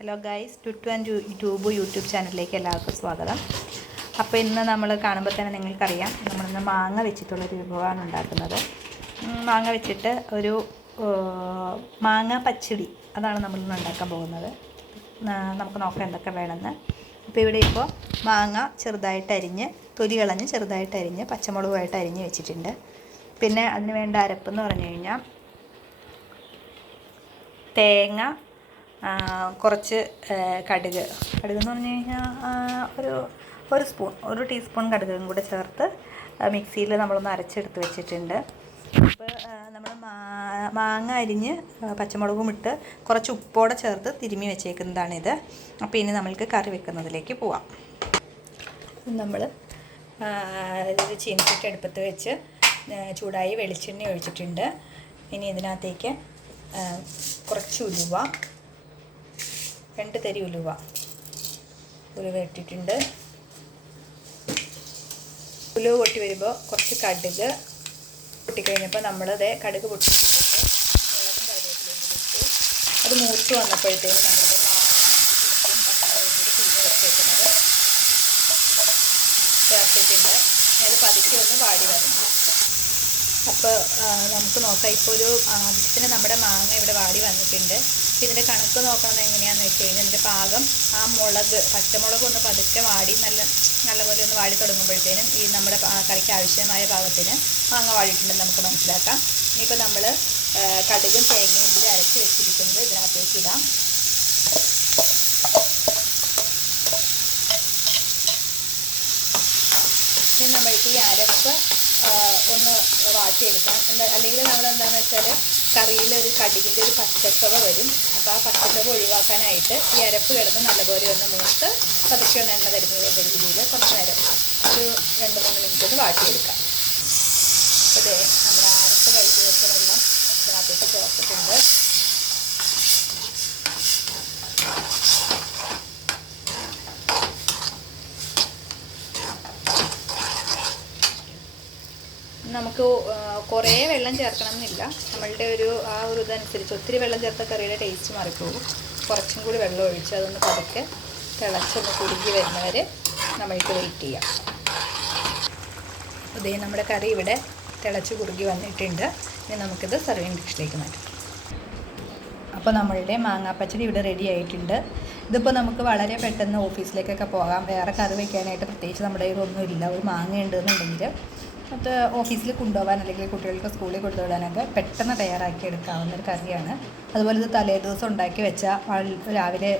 Hello guys, Tuttu and tube YouTube ചാനലിലേക്ക് എല്ലാവർക്കും സ്വാഗതം. അപ്പോൾ ഇന്ന് നമ്മൾ കാണുമ്പോൾ തന്നെ നിങ്ങൾക്കറിയാം, നമ്മളിന്ന് മാങ്ങ വെച്ചിട്ടുള്ളൊരു വിഭവമാണ് ഉണ്ടാക്കുന്നത്. മാങ്ങ വെച്ചിട്ട് ഒരു മാങ്ങ പച്ചടി, അതാണ് നമ്മളിന്ന് ഉണ്ടാക്കാൻ പോകുന്നത്. നമുക്ക് നോക്കാം എന്തൊക്കെ വേണമെന്ന്. അപ്പോൾ ഇവിടെ ഇപ്പോൾ മാങ്ങ ചെറുതായിട്ട് അരിഞ്ഞ്, തൊലി കളഞ്ഞ് ചെറുതായിട്ട് അരിഞ്ഞ് പച്ചമുളകുമായിട്ട് അരിഞ്ഞ് വെച്ചിട്ടുണ്ട്. പിന്നെ അതിന് വേണ്ട അരപ്പെന്ന് പറഞ്ഞു കഴിഞ്ഞാൽ തേങ്ങ, കുറച്ച് കടുക് എന്ന് പറഞ്ഞു കഴിഞ്ഞാൽ ഒരു ടീസ്പൂൺ കടുകും കൂടെ ചേർത്ത് മിക്സിയിൽ നമ്മളൊന്ന് അരച്ചെടുത്ത് വെച്ചിട്ടുണ്ട്. അപ്പോൾ നമ്മൾ മാങ്ങ അരിഞ്ഞ് പച്ചമുളകും ഇട്ട് കുറച്ച് ഉപ്പോടെ ചേർത്ത് തിരുമ്മി വെച്ചേക്കുന്നതാണിത്. അപ്പോൾ ഇനി നമ്മൾക്ക് കറി വെക്കുന്നതിലേക്ക് പോവാം. നമ്മൾ ചീനിച്ചട്ടി അടുപ്പത്ത് വെച്ച് ചൂടായി വെളിച്ചെണ്ണ ഒഴിച്ചിട്ടുണ്ട്. ഇനി ഇതിനകത്തേക്ക് കുറച്ച് ഉലുവ, 2 തരി ഉലുവ ഇട്ടിട്ടുണ്ട്. ഉലുവ പൊട്ടി വരുമ്പോൾ കുറച്ച് കടുക് പൊട്ടിക്കഴിഞ്ഞപ്പോൾ നമ്മളത് കടുക് പൊട്ടിച്ചിട്ട് മുളകും കറിവേപ്പിലയും കൂടി ഇട്ടു. അത് മൂത്ത് വന്നപ്പോഴത്തേനും നമ്മളിത് മാങ്ങ പച്ചമുളകും കൂടി തിരിഞ്ഞ് വെച്ചേക്കുന്നത് ചേർത്തിട്ടുണ്ട്. അത് പതുക്കെ ഒന്ന് വാടി വരണം. അപ്പോൾ നമുക്ക് നോക്കാം. ഇപ്പോൾ ഒരു ആവശ്യത്തിന് നമ്മുടെ മാങ്ങ ഇവിടെ വാടി വന്നിട്ടുണ്ട്. അപ്പോൾ ഇതിൻ്റെ കണക്ക് നോക്കണം എങ്ങനെയാണെന്ന് വെച്ച് കഴിഞ്ഞാൽ ഇതിൻ്റെ പാകം, ആ പച്ചമുളക് ഒന്ന് പതുക്കെ വാടി നല്ലപോലെ ഒന്ന് വാടി തുടങ്ങുമ്പോഴത്തേനും ഈ നമ്മുടെ കറിക്ക് ആവശ്യമായ പാകത്തിന് മാങ്ങ വാടിയിട്ടുണ്ടെന്ന് നമുക്ക് മനസ്സിലാക്കാം. ഇനിയിപ്പോൾ നമ്മൾ കടുകും തേങ്ങയും കൂടി അരച്ച് വെച്ചിരിക്കുന്നത് ഇതിനകത്തേക്ക് ഇടാം. ഇനി നമ്മൾക്ക് ഈ അരപ്പ് ഒന്ന് വാട്ടിയെടുക്കാം. അല്ലെങ്കിൽ നമ്മളെന്താണെന്ന് വെച്ചാൽ കറിയിലൊരു കടുകിൻ്റെ ഒരു പച്ചച്ചവ വരും. അപ്പോൾ ആ പച്ചച്ചവ ഒഴിവാക്കാനായിട്ട് ഈ അരപ്പ് കിടന്ന് നല്ലപോലെ ഒന്ന് മൂത്ത് പതുക്കെ ഒന്ന് എണ്ണ തരുന്ന രീതിയിൽ കുറച്ച് നേരം ഒരു 2-3 മിനിറ്റ് ഒന്ന് വാട്ടിയെടുക്കാം. അപ്പോൾ നമ്മുടെ അരപ്പ് കഴുകി വെച്ച വെള്ളം ഇതിനകത്തേക്ക് ചേർത്തിട്ടുണ്ട്. നമുക്ക് കുറേ വെള്ളം ചേർക്കണം എന്നില്ല. നമ്മളുടെ ഒരു ഇതനുസരിച്ച് ഒത്തിരി വെള്ളം ചേർത്ത കറിയുടെ ടേസ്റ്റ് മാറിപ്പോകും. കുറച്ചും കൂടി വെള്ളം ഒഴിച്ച് അതൊന്ന് പതുക്കെ തിളച്ചൊന്ന് കുറുകി വരുന്നവരെ നമ്മൾക്ക് വെയിറ്റ് ചെയ്യാം. അതേ നമ്മുടെ കറി ഇവിടെ തിളച്ച് കുറുകി വന്നിട്ടുണ്ട്. ഇനി നമുക്കിത് സർവിങ് ഡിഷിലേക്ക് മാറ്റാം. അപ്പോൾ നമ്മളുടെ മാങ്ങാപ്പച്ചടി ഇവിടെ റെഡി ആയിട്ടുണ്ട്. ഇതിപ്പോൾ നമുക്ക് വളരെ പെട്ടെന്ന് ഓഫീസിലേക്കൊക്കെ പോകാം. വേറെ കറി വയ്ക്കാനായിട്ട് പ്രത്യേകിച്ച് നമ്മുടെ കയ്യിലൊന്നും ഇല്ല. ഒരു മാങ്ങ ഉണ്ടെന്നുണ്ടെങ്കിൽ അത് ഓഫീസിൽ കൊണ്ടുപോകാൻ അല്ലെങ്കിൽ കുട്ടികൾക്ക് സ്കൂളിൽ കൊണ്ടുവിടാനൊക്കെ പെട്ടെന്ന് തയ്യാറാക്കി എടുക്കാവുന്ന ഒരു കറിയാണ്. അതുപോലെ ഇത് തലേ ദിവസം ഉണ്ടാക്കി വെച്ചാൽ രാവിലെ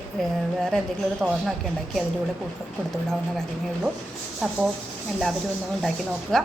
വേറെ എന്തെങ്കിലും ഒരു തോരനൊക്കെ ഉണ്ടാക്കി അതിലൂടെ കൊടുത്തു വിടാവുന്ന കാര്യമേ ഉള്ളൂ. അപ്പോൾ എല്ലാവരും ഒന്ന് ഉണ്ടാക്കി നോക്കുക.